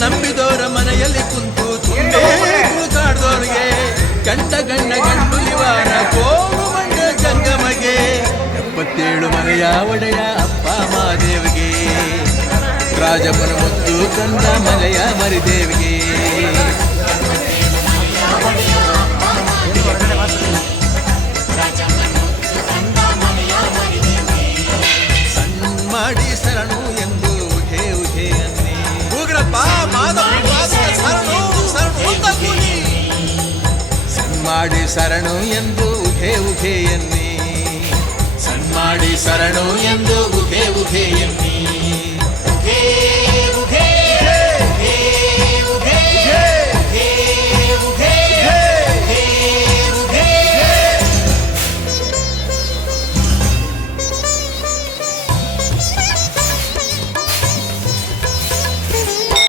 ನಂಬಿದೋರ ಮನೆಯಲ್ಲಿ ಕುಂತು ತುಂಬೇ ಕುಳಿತಾಡ್ದೋರಿಗೆ ಗಂಡ ಗಂಡ ಗಂಡು ಇವಾರ ಕೋಮು ಮಂಡ ಜಂಗಮಗೆ 77 ಮನೆಯ ಒಡೆಯ ಅಪ್ಪ ಮಾದೇವಿಗೆ ರಾಜಮ್ಮನ ಮುದ್ದು ಕಂದ ಮಲೆಯ ಮರಿದೇವಿಗೆ ಸನ್ಮಾಡಿ ಶರಣು ಎಂದು ಉಘೆ ಉಘೆ ಅನ್ನಿ ಉಗ್ರಪ್ಪ ಶರಣು ಸನ್ಮಾಡಿ ಶರಣು ಎಂದು ಉಘೆ ಉಘೆ ಎನ್ನಿ ಸನ್ಮಾಡಿ ಶರಣು ಎಂದು ಉಘೆ ಉಘೆ ಎನ್ನಿ